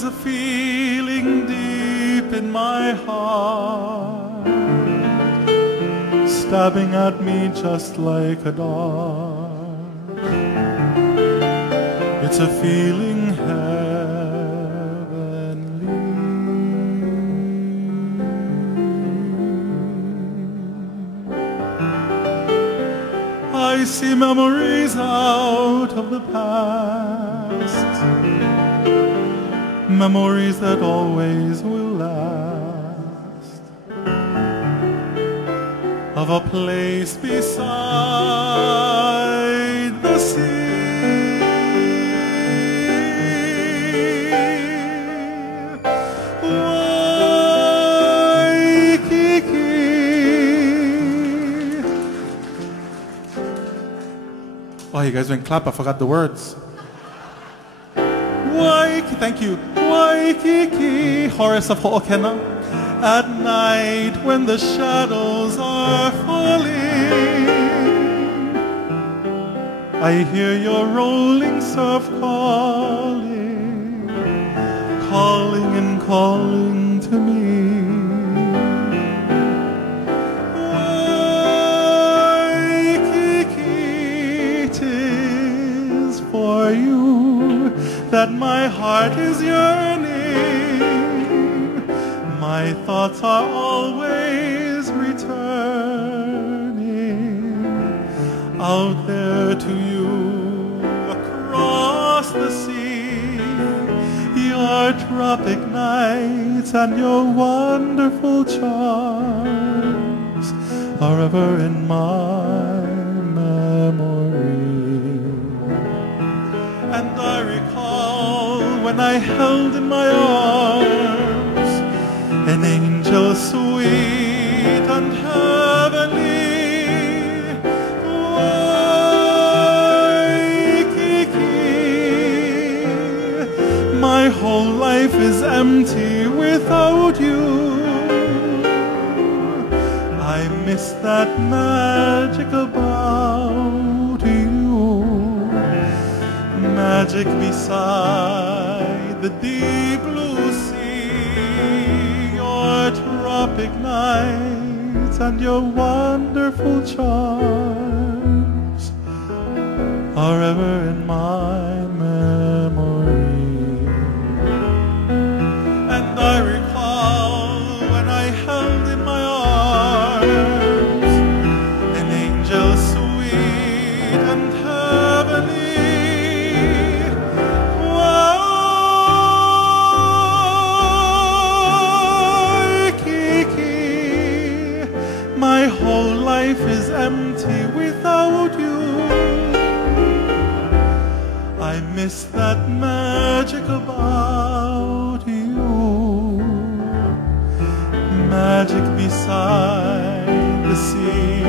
There's a feeling deep in my heart, stabbing at me just like a dart. It's a feeling heavenly. I see memories out of the past, memories that always will last, of a place beside the sea. Waikiki. Oh, you guys didn't clap, I forgot the words. Waikiki, thank you. Waikiki, Horace of Ho'okena. At night when the shadows are falling, I hear your rolling surf calling, calling and calling to me. Waikiki, 'tis for you that my heart is yearning. My thoughts are always returning out there to you across the sea. Your tropic nights and your wonderful charms are ever in my memory. And I recall when I held in my arms an angel sweet and heavenly. Waikiki, my whole life is empty without you. I miss that magic about you, magic beside the deep blue sea. Your tropic nights and your wonderful charms are ever in my memory. And I recall when I held in my arms an angel sweet and heavenly. My whole life is empty without you. I miss that magic about you, magic beside the sea.